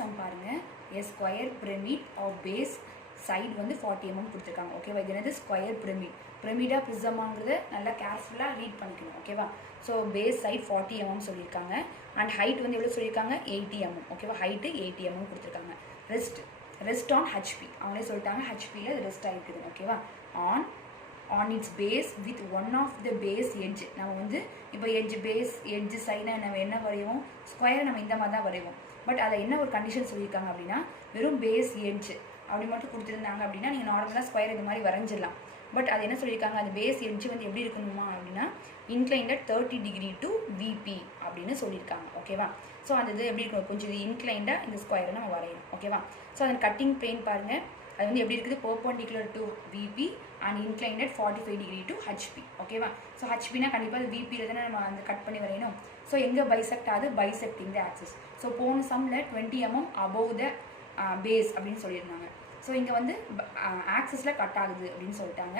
Some பாருங்கள். a square pyramid of base side வந்து 40 mm கொடுத்துருக்காங்க. ஓகேவா? இது என்னது ஸ்கொயர் பிரமிட். பிரமிடா ப்ரிசமாங்கிறத நல்லா கேர்ஃபுல்லாக ரீட் பண்ணிக்கணும். ஓகேவா? ஸோ பேஸ் சைட் 40 mm சொல்லியிருக்காங்க. அண்ட் ஹைட் வந்து எவ்வளோ சொல்லியிருக்காங்க? 80 mm. ஓகேவா? ஹைட்டு 80 mm கொடுத்துருக்காங்க. Rest on HP. அவங்களே சொல்லிட்டாங்க ஹெச்பியில் இது ரெஸ்ட் ஆகிருக்குது. ஓகேவா? On its base with one of the base edge. நம்ம வந்து இப்போ எட்ஜ் சைடாக நம்ம என்ன வரைவோம்? ஸ்கொயரை நம்ம இந்த மாதிரி தான் வரைவோம். பட் அதில் என்ன ஒரு கண்டிஷன் சொல்லியிருக்காங்க அப்படின்னா, வெறும் பேஸ் எட்ஜ் அப்படி மட்டும் கொடுத்துருந்தாங்க அப்படின்னா நீங்கள் நார்மலாக ஸ்கொயர் இது மாதிரி வரைஞ்சிடலாம். பட் அது என்ன சொல்லியிருக்காங்க? அந்த பேஸ் எட்ஜ் வந்து எப்படி இருக்கணுமா அப்படின்னா இன்க்ளைண்டட் 30 degree to விபி அப்படின்னு சொல்லியிருக்காங்க. ஓகேவா? ஸோ அந்த இது எப்படி இருக்கணும்? கொஞ்சம் இன்க்ளைண்டாக இந்த ஸ்கொயரை நம்ம வரையணும். ஓகேவா? ஸோ அந்த கட்டிங் பிளேன் பாருங்கள், அது வந்து எப்படி இருக்குது? perpendicular to VP and inclined 45 degree to HP. ஓகேவா? ஸோ ஹெச்பினா கண்டிப்பாக அது விபியில் தானே நம்ம அந்த கட் பண்ணி வரையணும். ஸோ எங்கே பைசெக்ட் ஆகுது? பைசெக்டிங் த ஆக்சஸ். ஸோ போன சம்மில் 20 mm above த பேஸ் அப்படின்னு சொல்லியிருந்தாங்க. ஸோ இங்கே வந்து ஆக்சஸில் கட் ஆகுது அப்படின்னு சொல்லிட்டாங்க.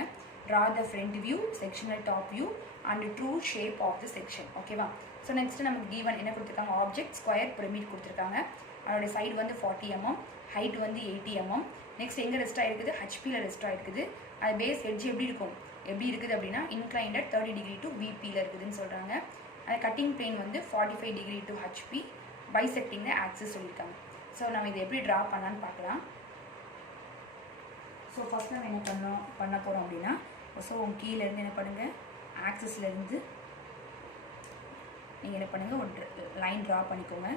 Draw the front view, sectional top view and true shape of the section. ஓகேவா? ஸோ நெக்ஸ்ட்டு நமக்கு கிவன் என்ன கொடுத்துருக்காங்க? ஆப்ஜெக்ட் ஸ்கொயர் பிரமிட் கொடுத்துருக்காங்க. அதோடைய சைடு வந்து 40 mm, ஹைட் வந்து 80 mm. நெக்ஸ்ட் எங்கே ரெஸ்ட் ஆகிருக்குது? ஹெச்பியில் ரெஸ்ட் ஆகிருக்குது. அது பேஸ் எட்ஜ் எப்படி இருக்குது அப்படின்னா இன்க்ளைண்டட் 30 degree to விபியில் இருக்குதுன்னு சொல்கிறாங்க. அது கட்டிங் பிளேன் வந்து 45 degree to HP, bisecting the access சொல்லியிருக்காங்க. ஸோ நம்ம இதை எப்படி ட்ரா பண்ணலான்னு பார்க்கலாம். ஸோ ஃபஸ்ட் நம்ம என்ன பண்ண போகிறோம் அப்படின்னா, ஸோ உங்கள் கீழேருந்து என்ன பண்ணுங்கள்? ஆக்சஸ்லேருந்து நீங்கள் என்ன பண்ணுங்கள்? ஒரு லைன் ட்ரா பண்ணிக்கோங்க.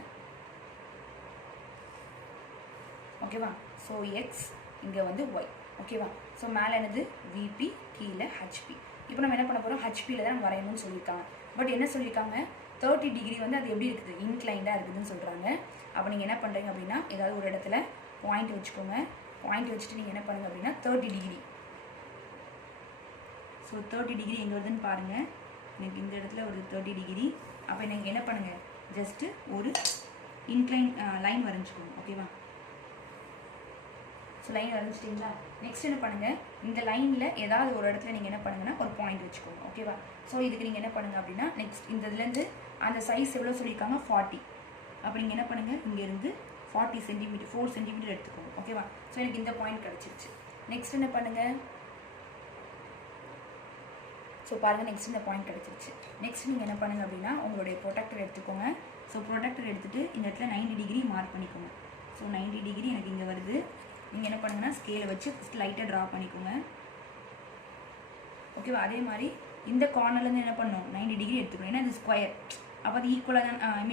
ஓகேவா? ஸோ எக்ஸ், இங்கே வந்து ஒய். ஓகேவா? ஸோ மேலே என்னது? விபி, கீழே ஹெச்பி. இப்போ நம்ம என்ன பண்ண போகிறோம்? ஹெச்பியில் தான் நம்ம வரையணும்னு சொல்லியிருக்காங்க. பட் என்ன சொல்லியிருக்காங்க? 30 degree வந்து அது எப்படி இருக்குது? இன்க்ளைண்டாக இருக்குதுன்னு சொல்கிறாங்க. அப்போ நீங்கள் என்ன பண்ணுறீங்க அப்படின்னா, ஏதாவது ஒரு இடத்துல பாயிண்ட் வச்சுக்கோங்க. பாயிண்ட் வச்சுட்டு நீங்கள் என்ன பண்ணுங்கள் அப்படின்னா 30 degree. ஸோ 30 degree எங்கே வருதுன்னு பாருங்கள். எனக்கு இந்த இடத்துல ஒரு 30 degree. அப்போ நீங்கள் என்ன பண்ணுங்கள்? ஜஸ்ட்டு ஒரு இன்க்ளைன் லைன் வரைஞ்சிக்கோங்க. ஓகேவா? So line வரைஞ்சிட்டிங்களா? நெக்ஸ்ட் என்ன பண்ணுங்கள்? இந்த லைனில் ஏதாவது ஒரு இடத்துல நீங்கள் என்ன பண்ணுங்கன்னா ஒரு பாயிண்ட் வச்சுக்கோங்க. ஓகேவா? ஸோ இதுக்கு நீங்கள் என்ன பண்ணுங்கள் அப்படின்னா நெக்ஸ்ட் இந்த இதுலேருந்து அந்த சைஸ் எவ்வளோ சொல்லியிருக்காங்க? 40. அப்போ நீங்கள் என்ன பண்ணுங்கள்? இங்கேருந்து 40 cm 4 cm எடுத்துக்கோங்க. ஓகேவா? ஸோ எனக்கு இந்த பாயிண்ட் கிடச்சிருச்சு. நெக்ஸ்ட் என்ன பண்ணுங்கள்? ஸோ பாருங்கள், நெக்ஸ்ட் இந்த பாயிண்ட் கிடச்சிருச்சு. நெக்ஸ்ட் நீங்கள் என்ன பண்ணுங்கள் அப்படின்னா உங்களுடைய ப்ரொடக்டர் எடுத்துக்கோங்க. ஸோ ப்ரொடக்டர் எடுத்துகிட்டு இந்த இடத்துல 90 degree மார்க் பண்ணிக்கோங்க. ஸோ 90 degree எனக்கு இங்கே வருது. நீங்கள் என்ன பண்ணுங்கன்னா ஸ்கேலை வச்சு ஃபஸ்ட் லைட்டாக ட்ரா பண்ணிக்கோங்க. ஓகேவா? அதே மாதிரி இந்த கார்னர்லேருந்து என்ன பண்ணணும்? 90 degree எடுத்துக்கணும். ஏன்னா இது ஸ்கொயர், அப்போ அது ஈக்குவலாக தான்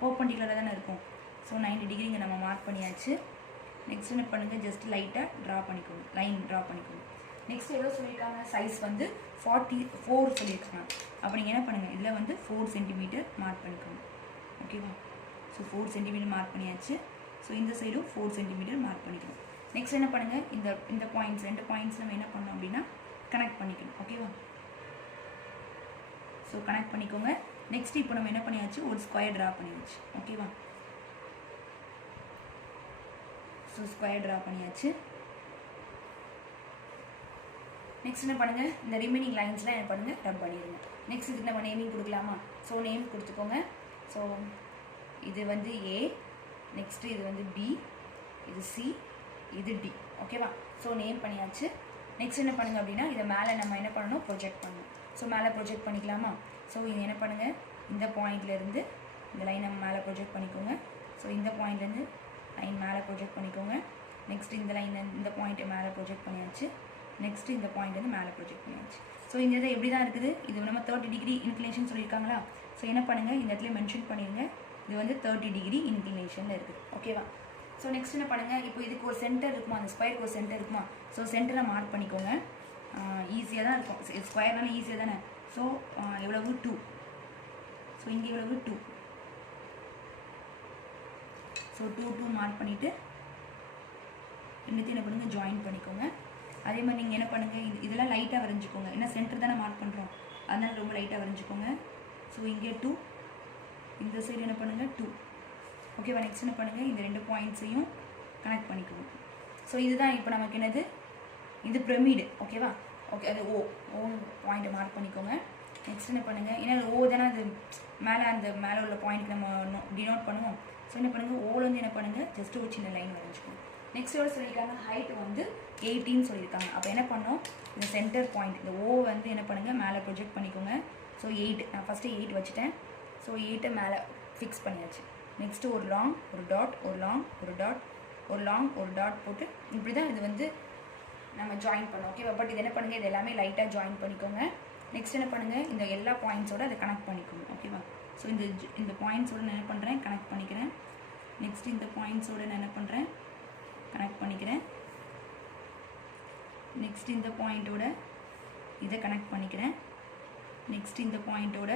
பர்பெண்டிகுலராக தானே இருக்கும். ஸோ 90 degree இங்கே நம்ம மார்க் பண்ணியாச்சு. நெக்ஸ்ட் என்ன பண்ணுங்கள்? ஜஸ்ட் லைட்டாக ட்ரா பண்ணிக்கோங்க, லைன் ட்ரா பண்ணிக்கோங்க. நெக்ஸ்ட் எவ்வளோ சொல்லியிருக்காங்க? சைஸ் வந்து 44 சொல்லியிருக்காங்க. அப்போ நீங்கள் என்ன பண்ணுங்கள்? இதில் வந்து 4 cm மார்க் பண்ணிக்கோங்க. ஓகேவா? ஸோ 4 cm மார்க் பண்ணியாச்சு. ஸோ இந்த சைடும் 4 cm மார்க் பண்ணிக்கணும். நெக்ஸ்ட் என்ன பண்ணுங்கள்? இந்த பாயிண்ட்ஸ் 2 பாயிண்ட்ஸ் நம்ம என்ன பண்ணோம் அப்படின்னா கனெக்ட் பண்ணிக்கணும். ஓகேவா? ஸோ கனெக்ட் பண்ணிக்கோங்க. நெக்ஸ்ட் இப்போ நம்ம என்ன பண்ணியாச்சு? ஒரு ஸ்கொயர் ட்ரா பண்ணியாச்சு. ஓகேவா? ஸோ ஸ்கொயர் ட்ரா பண்ணியாச்சு. நெக்ஸ்ட் என்ன பண்ணுங்கள்? இந்த ரிமைனிங் லைன்ஸ்லாம் என்ன பண்ணுங்கள்? ரப் பண்ணிடுங்க. நெக்ஸ்ட் இதுக்கு நம்ம நேமிங் கொடுக்கலாமா? ஸோ நேம் கொடுத்துக்கோங்க. ஸோ இது வந்து ஏ, நெக்ஸ்ட்டு இது வந்து பி, இது சி, இது டி. ஓகேவா? ஸோ நேம் பண்ணியாச்சு. நெக்ஸ்ட் என்ன பண்ணுங்கள் அப்படின்னா இதை மேலே நம்ம என்ன பண்ணணும்? ப்ரொஜெக்ட் பண்ணணும். ஸோ மேலே ப்ரொஜெக்ட் பண்ணிக்கலாமா? ஸோ இது என்ன பண்ணுங்கள்? இந்த பாயிண்ட்லேருந்து இந்த லைன் நம்ம மேலே ப்ரொஜெக்ட் பண்ணிக்கோங்க. ஸோ இந்த பாயிண்ட்லேருந்து லைன் மேலே ப்ரொஜெக்ட் பண்ணிக்கோங்க. நெக்ஸ்ட் இந்த லைன் இந்த பாயிண்ட்டை மேலே ப்ரொஜெக்ட் பண்ணியாச்சு. நெக்ஸ்ட்டு இந்த பாயிண்ட்லேருந்து மேலே ப்ரொஜெக்ட் பண்ணியாச்சு. ஸோ இந்த இதை எப்படி தான் இருக்குது? இது நம்ம 30 degree இன்க்ளினேஷன் சொல்லியிருக்காங்களா? ஸோ என்ன பண்ணுங்கள்? இந்த இடத்துல மென்ஷன் பண்ணிடுங்க. இது வந்து 30 degree இன்க்ளினேஷனில் இருக்குது. ஓகேவா? ஸோ நெக்ஸ்ட் என்ன பண்ணுங்கள்? இப்போ இதுக்கு ஒரு சென்டர் இருக்குமா? அந்த ஸ்கொயருக்கு ஒரு சென்டர் இருக்குமா? ஸோ சென்டரை மார்க் பண்ணிக்கோங்க. ஈஸியாக தான் இருக்கும். ஸ்கொயர்னால ஈஸியாக தானே. ஸோ எவ்வளவு? 2. ஸோ இங்கே எவ்வளவு? 2. ஸோ 2 மார்க் பண்ணிவிட்டு ரெண்டுத்தையும் என்ன பண்ணுங்கள்? ஜாயின் பண்ணிக்கோங்க. அதே மாதிரி நீங்கள் என்ன பண்ணுங்கள்? இதெல்லாம் லைட்டாக வரைஞ்சிக்கோங்க. ஏன்னா சென்டர் தானே மார்க் பண்ணுறோம், அதனால் ரொம்ப லைட்டாக வரைஞ்சிக்கோங்க. ஸோ இங்கே 2, இந்த சைடு என்ன பண்ணுங்கள்? 2. ஓகேவா? நெக்ஸ்ட் என்ன பண்ணுங்கள்? இந்த 2 பாயிண்ட்ஸையும் கனெக்ட் பண்ணிக்கோங்க. ஸோ இதுதான் இப்போ நமக்கு என்னது? இது பிரமிடு. ஓகேவா? ஓகே, அது ஓ பாயிண்ட்டை மார்க் பண்ணிக்கோங்க. நெக்ஸ்ட் என்ன பண்ணுங்கள்? ஏன்னா ஓ தானே அது மேலே, அந்த மேலே உள்ள பாயிண்ட்டுக்கு நம்ம டினோட் பண்ணுவோம். ஸோ என்ன பண்ணுங்கள் ஓவில் வந்து என்ன பண்ணுங்கள் ஜஸ்ட் ஒரு சின்ன லைன் வரைஞ்சிக்கணும். நெக்ஸ்ட் எவ்வளோ சொல்லியிருக்காங்க, ஹைட் வந்து 18 சொல்லியிருக்காங்க. அப்போ என்ன பண்ணோம், இந்த சென்டர் பாயிண்ட் இந்த ஓ வந்து என்ன பண்ணுங்கள் மேலே ப்ரொஜெக்ட் பண்ணிக்கோங்க. ஸோ 8 நான் ஃபஸ்ட்டு 8 வச்சுட்டேன். ஸோ 8 மேலே ஃபிக்ஸ் பண்ணியாச்சு. நெக்ஸ்ட்டு ஒரு லாங் ஒரு டாட், ஒரு லாங் ஒரு டாட், ஒரு லாங் ஒரு டாட் போட்டு இப்படி தான் இது வந்து நம்ம ஜாயின் பண்ணோம். ஓகேவா? பட் இது என்ன பண்ணுங்கள், இது எல்லாமே லைட்டாக ஜாயின் பண்ணிக்கோங்க. நெக்ஸ்ட் என்ன பண்ணுங்கள், இந்த எல்லா பாயிண்ட்ஸோட அதை கனெக்ட் பண்ணிக்கோங்க. ஓகேவா? ஸோ இந்த பாயிண்ட்ஸோட நான் என்ன பண்ணுறேன், கனெக்ட் பண்ணிக்கிறேன். நெக்ஸ்ட் இந்த பாயிண்ட்ஸோட நான் என்ன பண்ணுறேன், கனெக்ட் பண்ணிக்கிறேன். நெக்ஸ்ட் இந்த பாயிண்ட்டோட இதை கனெக்ட் பண்ணிக்கிறேன். நெக்ஸ்ட் இந்த பாயிண்ட்டோட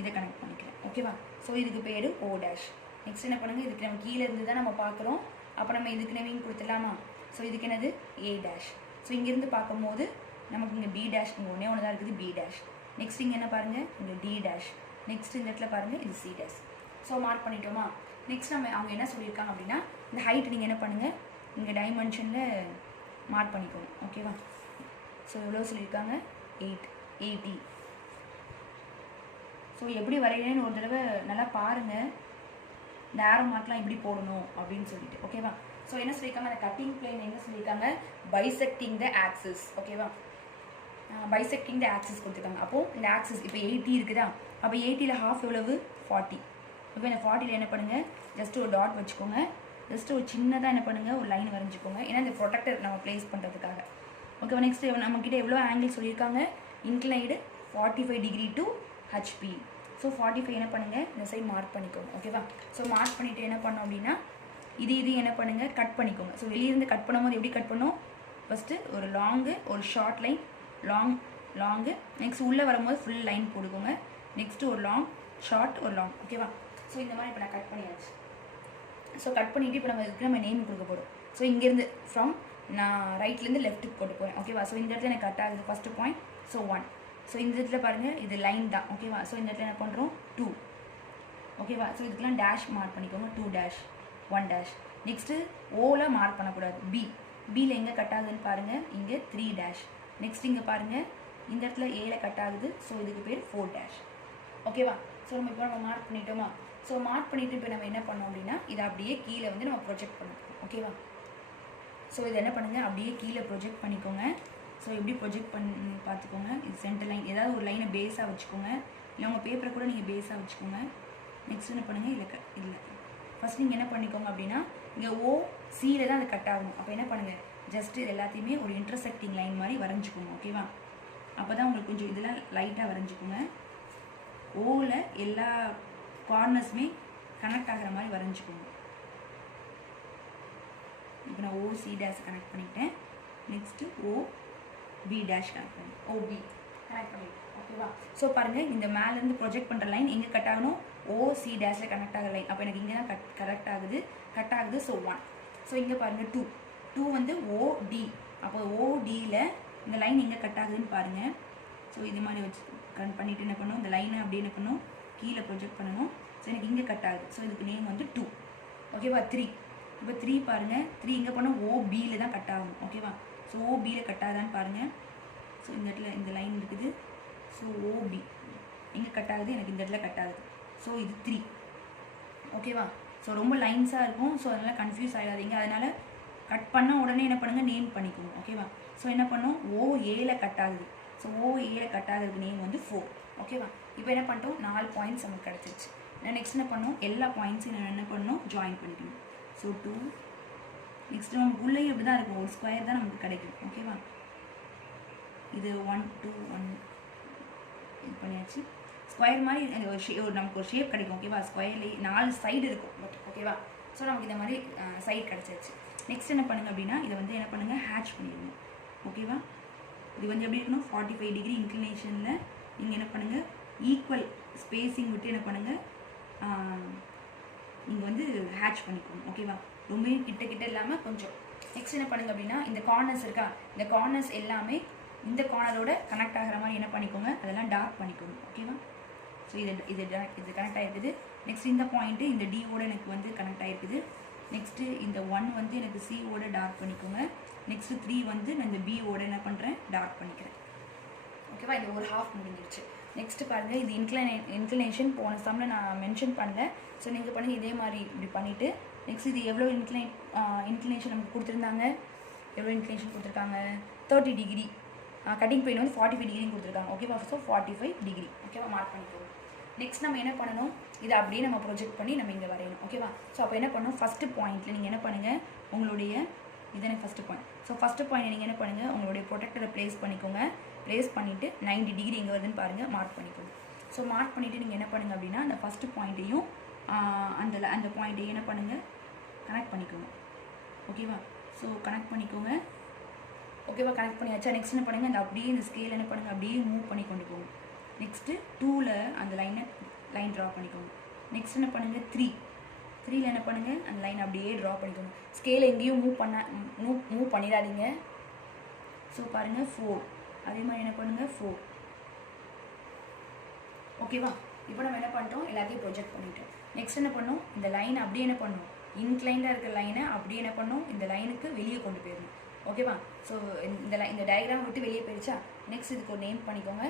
இதை கனெக்ட் பண்ணிக்கிறேன். ஓகேவா? ஸோ இதுக்கு பேர் ஓ டேஷ். நெக்ஸ்ட் என்ன பண்ணுங்கள், இதுக்கு நம்ம கீழே இருந்து தான் நம்ம பார்க்குறோம். அப்போ நம்ம இதுக்கு நேமிங் கொடுத்துடலாமா? ஸோ இதுக்கு என்னது ஏ டேஷ். ஸோ இங்கேருந்து பார்க்கும்போது நமக்கு இங்கே பி டேஷ், இங்கே ஒன்றே ஒன்று தான் இருக்குது பி டேஷ். நெக்ஸ்ட் இங்கே என்ன பாருங்கள், இங்கே டி டேஷ். நெக்ஸ்ட் இந்த இடத்துல பாருங்கள் இது சி டேஷ். ஸோ மார்க் பண்ணிட்டோமா? நெக்ஸ்ட் நம்ம அவங்க என்ன சொல்லியிருக்காங்க அப்படின்னா, இந்த ஹைட் நீங்கள் என்ன பண்ணுங்கள், இங்கே டைமென்ஷனில் மார்க் பண்ணிக்கோங்க. ஓகேவா? ஸோ எவ்வளோ சொல்லியிருக்காங்க, 80. ஸோ எப்படி வரைகிறேன்னு ஒரு தடவை நல்லா பாருங்கள். இந்த ஆரோ மார்க்லாம் எப்படி போடணும் அப்படின்னு சொல்லிட்டு. ஓகேவா? ஸோ என்ன சொல்லியிருக்காங்க, அந்த கட்டிங் பிளேன் என்ன சொல்லியிருக்காங்க, பைசெக்டிங் த ஆக்சிஸ். ஓகேவா? பைசெக்டிங் த ஆக்சிஸ் கொடுத்துருக்காங்க. அப்போது இந்த ஆக்சிஸ் இப்போ 80 இருக்குதா, அப்போ 80ல் ஹாஃப் எவ்வளவு 40. இப்போ இந்த 40ல் என்ன பண்ணுங்கள், ஜஸ்ட் ஒரு டாட் வச்சுக்கோங்க. ஜஸ்ட் ஒரு சின்னதாக என்ன பண்ணுங்கள், ஒரு லைன் வரைஞ்சிக்கோங்க. ஏன்னா இந்த ப்ரொடெக்டர் நம்ம ப்ளேஸ் பண்ணுறதுக்காக. ஓகேவா? நெக்ஸ்ட் நம்மக்கிட்ட எவ்வளோ ஆங்கிள் சொல்லியிருக்காங்க, இன்க்ளைடு 45 டிகிரி டு ஹெச்பி. ஸோ 45 என்ன பண்ணுங்கள், இந்த சைட் மார்க் பண்ணிக்கோங்க. ஓகேவா? ஸோ மார்க் பண்ணிவிட்டு என்ன பண்ணோம் அப்படின்னா, இது என்ன பண்ணுங்கள், கட் பண்ணிக்கோங்க. ஸோ வெளியிருந்து கட் பண்ணும்போது எப்படி கட் பண்ணோம், ஃபஸ்ட்டு ஒரு லாங்கு ஒரு ஷார்ட் லைன், லாங்கு நெக்ஸ்ட் உள்ளே வரும்போது ஃபுல் லைன் போட்டுக்கோங்க. நெக்ஸ்ட்டு ஒரு லாங் ஷார்ட் ஒரு லாங். ஓகேவா? ஸோ இந்த மாதிரி இப்போ நான் கட் பண்ணியாச்சு. ஸோ கட் பண்ணிவிட்டு இப்போ நம்ம நேம் கொடுக்க போகிறோம். ஸோ இங்கேருந்து ஃப்ரம் நான் ரைட்லேருந்து லெஃப்ட்டுக்கு போட்டு போகிறேன். ஓகேவா? ஸோ இந்த இடத்துல எனக்கு கட் ஆகுது ஃபஸ்ட்டு பாயிண்ட். ஸோ 1. ஸோ இந்த இடத்துல பாருங்கள் இது லைன் தான். ஓகேவா? ஸோ இந்த இடத்துல என்ன பண்ணுறோம் 2. ஓகேவா? ஸோ இதுக்கெலாம் டேஷ் மார்க் பண்ணிக்கோங்க. 2 டேஷ் 1 டேஷ். நெக்ஸ்ட்டு ஓவில் மார்க் பண்ணக்கூடாது. பியில் எங்கே கட் ஆகுதுன்னு பாருங்கள், இங்கே 3 டேஷ். நெக்ஸ்ட் இங்கே பாருங்கள் இந்த இடத்துல ஏல கட் ஆகுது. ஸோ இதுக்கு பேர் 4 டேஷ். ஓகேவா? ஸோ நம்ம மார்க் பண்ணிட்டோமா? ஸோ மார்க் பண்ணிவிட்டு இப்போ நம்ம என்ன பண்ணோம் அப்படின்னா, இதை அப்படியே கீழே வந்து நம்ம ப்ரொஜெக்ட் பண்ணணும். ஓகேவா? ஸோ இது என்ன பண்ணுங்கள், அப்படியே கீழே ப்ரொஜெக்ட் பண்ணிக்கோங்க. ஸோ எப்படி ப்ரொஜெக்ட் பண்ணி பார்த்துக்கோங்க. இது சென்டர் லைன், ஏதாவது ஒரு லைனை பேஸாக வச்சுக்கோங்க. இல்லை உங்கள் பேப்பரை கூட நீங்கள் பேஸாக வச்சுக்கோங்க. நெக்ஸ்ட் என்ன பண்ணுங்கள், இல்லை ஃபஸ்ட் நீங்கள் என்ன பண்ணிக்கோங்க அப்படின்னா, இங்கே ஓ சியில் தான் அது கட் ஆகணும். அப்போ என்ன பண்ணுங்கள், ஜஸ்ட்டு இது எல்லாத்தையுமே ஒரு இன்டர்செக்டிங் லைன் மாதிரி வரைஞ்சிக்கோங்க. ஓகேவா? அப்போ தான் உங்களுக்கு கொஞ்சம் இதெல்லாம் லைட்டாக வரைஞ்சிக்கோங்க. ஓவில் எல்லா கார்னர்ஸுமே கனெக்ட் ஆகிற மாதிரி வரைஞ்சிக்கோங்க. இப்போ நான் ஓசி டேஷ் கனெக்ட் பண்ணிக்கிட்டேன். நெக்ஸ்ட்டு ஓபி டேஷ் கனெக்ட் பண்ணி ஓபி கனெக்ட் பண்ணிட்டேன். ஓகேவா? ஸோ பாருங்கள் இந்த மேலேருந்து ப்ரொஜெக்ட் பண்ணுற லைன் எங்கே கட் ஆகணும், ஓசி டேஷில் கனெக்ட் ஆகிற லைன். அப்போ எனக்கு இங்கே தான் கட் ஆகுது. ஸோ 1. ஸோ இங்கே பாருங்கள் 2 வந்து ஓடி. அப்போ ஓடியில் இந்த லைன் எங்கே கட் ஆகுதுன்னு பாருங்கள். ஸோ இது மாதிரி வச்சு கட் பண்ணிவிட்டு என்ன பண்ணணும், இந்த லைனை அப்படி என்ன பண்ணணும், கீழே ப்ரொஜெக்ட் பண்ணணும். ஸோ எனக்கு இங்கே கட் ஆகுது. ஸோ இதுக்கு நேம் வந்து 2. ஓகேவா? 3. இப்போ 3 பாருங்கள், 3 இங்கே பண்ணால் ஓபியில் தான் கட் ஆகும். ஓகேவா? ஸோ ஓபியில் கட் ஆகுதான்னு பாருங்கள். ஸோ இந்த இடத்துல இந்த லைன் இருக்குது. ஸோ ஓபி எங்கே கட் ஆகுது, எனக்கு இந்த இடத்துல கட் ஆகுது. ஸோ இது 3. ஓகேவா? ஸோ ரொம்ப லைன்ஸாக இருக்கும். ஸோ அதனால் கன்ஃபியூஸ் ஆகாதீங்க. அதனால் கட் பண்ண உடனே என்ன பண்ணுங்கள், நேம் பண்ணிக்கோங்க. ஓகேவா? ஸோ என்ன பண்ணோம், ஓஏல கட் ஆகுது. ஸோ ஓஏல கட் ஆகுறதுக்கு நேம் வந்து 4. ஓகேவா? இப்போ என்ன பண்ணிட்டோம், 4 பாயிண்ட்ஸ் நமக்கு கிடச்சிருச்சு. நெக்ஸ்ட் என்ன பண்ணோம், எல்லா பாயிண்ட்ஸையும் நான் என்ன பண்ணணும், ஜாயின் பண்ணிக்கணும். ஸோ 2. நெக்ஸ்ட்டு நமக்கு உள்ளே இப்படி தான் இருக்கும், ஒரு ஸ்கொயர் தான் நமக்கு கிடைக்கும். ஓகேவா? இது 1 2 1 இது பண்ணியாச்சு. ஸ்கொயர் மாதிரி நமக்கு ஒரு ஷேப் கிடைக்கும். ஓகேவா? ஸ்கொயர்லேயே 4 சைடு இருக்கும். பட் ஓகேவா? ஸோ நமக்கு இந்த மாதிரி சைடு கிடச்சிருச்சு. நெக்ஸ்ட் என்ன பண்ணுங்கள் அப்படின்னா, இதை வந்து என்ன பண்ணுங்கள், ஹேட்ச் பண்ணிடுங்க. ஓகேவா? இது வந்து எப்படி இருக்கணும், 45 டிகிரி இன்க்ளினேஷனில் நீங்கள் என்ன பண்ணுங்கள், ஈக்குவல் ஸ்பேஸிங் விட்டு என்ன பண்ணுங்கள், நீங்கள் வந்து ஹேட்ச் பண்ணிக்கோங்க. ஓகேவா? ரொம்பவே கிட்ட இல்லாமல் கொஞ்சம். நெக்ஸ்ட் என்ன பண்ணுங்கள் அப்படின்னா, இந்த கார்னர்ஸ் இருக்கா, இந்த கார்னர்ஸ் எல்லாமே இந்த கார்னரோட கனெக்ட் ஆகிற மாதிரி என்ன பண்ணிக்கோங்க, அதெல்லாம் டார்க் பண்ணிக்கோங்க. ஓகேவா? ஸோ இது கனெக்ட் ஆகிருக்குது. நெக்ஸ்ட் இந்த பாயிண்ட்டு இந்த டியோட எனக்கு வந்து கனெக்ட் ஆகிருக்குது. நெக்ஸ்ட்டு இந்த 1 வந்து எனக்கு சியோட டார்க் பண்ணிக்கோங்க. நெக்ஸ்ட்டு 3 வந்து நான் இந்த பியோட என்ன பண்ணுறேன், டார்க் பண்ணிக்கிறேன். ஓகேவா? இது ஒரு ஹாஃப் முடிஞ்சிருச்சு. நெக்ஸ்ட்டு பாருங்கள், இது இன்க்ளினேஷன் போன சம்மில் நான் மென்ஷன் பண்ணல. ஸோ நீங்கள் பண்ணுங்கள் இதே மாதிரி இப்படி பண்ணிவிட்டு நெக்ஸ்ட் இது எவ்வளோ இன்க்ளினேஷன் நமக்கு கொடுத்துருந்தாங்க, எவ்வளோ இன்க்ளினேஷன் கொடுத்துருக்காங்க 30 டிகிரி. கட்டிங் பிளேன் வந்து 45 டிகிரி கொடுத்துருக்காங்க. ஓகேவா? So 45 degree. ஓகேவா? மார்க் பண்ணிக்கோங்க. நெக்ஸ்ட் நம்ம என்ன பண்ணணும், இதை அப்படியே நம்ம ப்ரொஜெக்ட் பண்ணி நம்ம இங்கே வரையணும். ஓகேவா? ஸோ அப்போ என்ன பண்ணணும், ஃபஸ்ட்டு பாயிண்ட்டில் நீங்கள் என்ன பண்ணுங்கள், உங்களுடைய இதுதானே first point. So first point நீங்கள் என்ன பண்ணுங்கள், உங்களுடைய ப்ரொடெக்டரை ப்ளேஸ் பண்ணிக்கோங்க. ப்ளேஸ் பண்ணிவிட்டு 90 டிகிரி எங்கே வருதுன்னு பாருங்கள், மார்க் பண்ணிக்கோங்க. ஸோ மார்க் பண்ணிவிட்டு நீங்கள் என்ன பண்ணுங்கள் அப்படின்னா அந்த ஃபஸ்ட்டு பாயிண்ட்டையும் அந்த பாயிண்ட்டையும் என்ன பண்ணுங்கள், கனெக்ட் பண்ணிக்கோங்க. ஓகேவா? ஸோ கனெக்ட் பண்ணிக்கோங்க. ஓகேவா? கனெக்ட் பண்ணியாச்சா? நெக்ஸ்ட் என்ன பண்ணுங்கள், அந்த அப்படியே இந்த ஸ்கேல் என்ன பண்ணுங்கள், அப்படியே மூவ் பண்ணி கொண்டு போங்க. நெக்ஸ்ட்டு 2ல் அந்த லைன் ட்ரா பண்ணிக்கோங்க. நெக்ஸ்ட் என்ன பண்ணுங்கள், 3ல் என்ன பண்ணுங்கள், அந்த லைன் அப்படியே ட்ரா பண்ணிக்கோங்க. ஸ்கேல் எங்கேயும் மூவ் பண்ணிடாதீங்க. ஸோ பாருங்கள் 4, அதே மாதிரி என்ன பண்ணுங்கள் 4. ஓகேவா? இப்போ நம்ம என்ன பண்ணிட்டோம், எல்லாத்தையும் ப்ரொஜெக்ட் பண்ணிட்டோம். நெக்ஸ்ட் என்ன பண்ணோம், இந்த லைன் அப்படியே என்ன பண்ணணும், இன்க்ளைண்டாக இருக்கிற லைனை அப்படியே என்ன பண்ணணும், இந்த லைனுக்கு வெளியே கொண்டு போயிடணும். ஓகேவா? ஸோ இந்த டயக்ராம் விட்டு வெளியே போயிடுச்சா? நெக்ஸ்ட் இதுக்கு ஒரு நேம் பண்ணிக்கோங்க,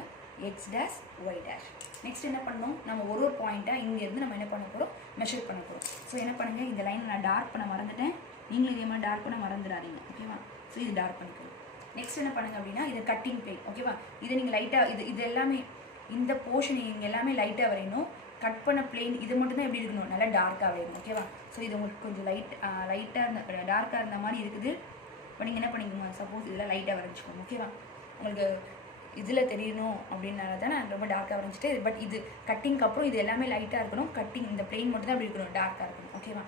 x dash y dash. Next என்ன பண்ணணும், நம்ம ஒரு பாயிண்ட்டாக இங்கேருந்து நம்ம என்ன பண்ண போகிறோம், மெஷர் பண்ண போகிறோம். ஸோ என்ன பண்ணுங்கள், இந்த லைனை நான் டார்க் பண்ண மறந்துட்டேன், நீங்களும் இதே மாதிரி டார்க் பண்ண மறந்துடாதீங்க. ஓகேவா? ஸோ இது டார்க் பண்ணிக்கணும். நெக்ஸ்ட் என்ன பண்ணுங்கள் அப்படின்னா இது கட்டிங் பிளேன். ஓகேவா? இதை நீங்கள் லைட்டாக இது எல்லாமே இந்த போர்ஷன் இங்கே எல்லாமே லைட்டாக வரையணும். கட் பண்ண பிளேன் இது மட்டும்தான் எப்படி இருக்கணும், நல்லா டார்க்காக வரையணும். ஓகேவா? ஸோ இது உங்களுக்கு கொஞ்சம் லைட்டாக இருந்த டார்க்காக இருந்த மாதிரி இருக்குது. இப்போ நீங்கள் என்ன பண்ணிக்கோங்க, சப்போஸ் இதெல்லாம் லைட்டாக வரைஞ்சிக்கோங்க. ஓகேவா? உங்களுக்கு இதில் தெரியணும் அப்படின்னால தான் நான் ரொம்ப டார்க்காக வரைஞ்சிட்டு, பட் இது கட்டிங்க்கு அப்புறம் இது எல்லாமே லைட்டாக இருக்கணும். கட்டிங் இந்த பிளேன் மட்டும் தான் அப்படி இருக்கணும், டார்க்காக இருக்கணும். ஓகேவா?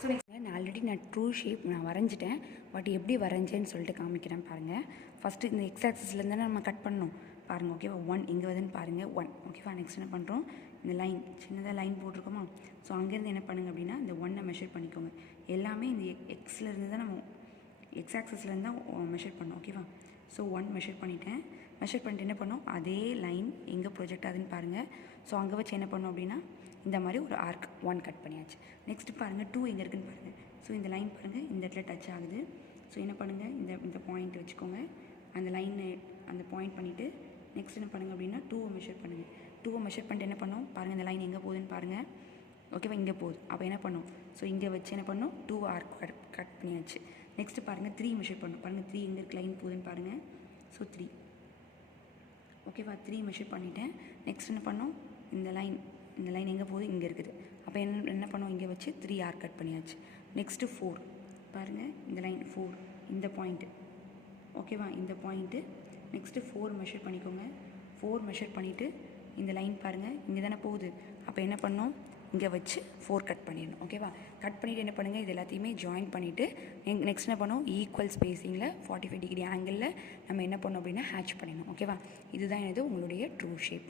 ஸோ நெக்ஸ்ட் நான் ஆல்ரெடி ட்ரூ ஷேப் நான் வரைஞ்சிட்டேன், பட் எப்படி வரைஞ்சேன்னு சொல்லிட்டு காமிக்கிறேன் பாருங்கள். ஃபஸ்ட்டு இந்த எக்ஸ் ஆக்சிஸ்லேருந்து தானே நம்ம கட் பண்ணணும் பாருங்கள். ஓகேவா? 1 இங்கே வருதுன்னு பாருங்கள், 1. ஓகேவா? நெக்ஸ்ட் என்ன பண்ணுறோம், இந்த லைன் சின்னதாக லைன் போட்டிருக்கோமா, ஸோ அங்கேருந்து என்ன பண்ணுங்கள் அப்படின்னா இந்த 1 மெஷர் பண்ணிக்கோங்க. எல்லாமே இந்த எக்ஸ்லேருந்து தான் நம்ம எக்ஸ் ஆக்சிஸ்லேருந்து தான் மெஷர் பண்ணோம். ஓகேவா? ஸோ 1 மெஷர் பண்ணிட்டேன். மெஷர் பண்ணிட்டு என்ன பண்ணோம், அதே லைன் எங்கே ப்ரொஜெக்ட் ஆகுதுன்னு பாருங்கள். ஸோ அங்கே வச்சு என்ன பண்ணோம் அப்படின்னா இந்த மாதிரி ஒரு ஆர்க் 1 கட் பண்ணியாச்சு. நெக்ஸ்ட்டு பாருங்கள் 2 எங்கே இருக்குதுன்னு பாருங்கள். ஸோ இந்த லைன் பாருங்கள் இந்த இடத்துல டச் ஆகுது. ஸோ என்ன பண்ணுங்கள், இந்த பாயிண்ட் வச்சுக்கோங்க, அந்த லைனை அந்த பாயிண்ட் பண்ணிவிட்டு நெக்ஸ்ட் என்ன பண்ணுங்கள் அப்படின்னா 2 மெஷர் பண்ணுங்கள். 2 மெஷர் பண்ணிட்டு என்ன பண்ணோம் பாருங்கள், இந்த லைன் எங்கே போகுதுன்னு பாருங்கள். ஓகேவா? இங்கே போகுது. அப்போ என்ன பண்ணோம், ஸோ இங்கே வச்சு என்ன பண்ணோம் 2 ஆர்க் கட் பண்ணியாச்சு. நெக்ஸ்ட்டு பாருங்கள் 3 மெஷர் பண்ணோம். பாருங்கள் 3 எங்கே இருக்கு லைன் போகுதுன்னு பாருங்கள். ஸோ 3. ஓகேவா? 3 மெஷர் பண்ணிவிட்டேன். நெக்ஸ்ட் என்ன பண்ணோம், இந்த லைன் எங்கே போகுது, இங்கே இருக்குது. அப்போ என்ன பண்ணோம், இங்கே வச்சு 3 ஆர்க் கட் பண்ணியாச்சு. நெக்ஸ்ட்டு 4 பாருங்கள், இந்த லைன் 4 இந்த பாயிண்ட்டு. ஓகேவா? இந்த பாயிண்ட்டு. நெக்ஸ்ட்டு 4 மெஷர் பண்ணிக்கோங்க. 4 மெஷர் பண்ணிவிட்டு இந்த லைன் பாருங்கள் இங்கே தானே போகுது. அப்போ என்ன பண்ணோம், இங்கே வச்சு 4 கட் பண்ணிடணும். ஓகேவா? கட் பண்ணிவிட்டு என்ன பண்ணுங்கள், இது எல்லாத்தையுமே ஜாயின் பண்ணிவிட்டு நெக்ஸ்ட் என்ன பண்ணோம், ஈக்குவல் ஸ்பேஸிங்கில் 45 டிகிரி ஆங்கிளில் நம்ம என்ன பண்ணோம் அப்படின்னா ஹேட்ச் பண்ணிடணும். ஓகேவா? இதுதான் உங்களுடைய ட்ரூ ஷேப்.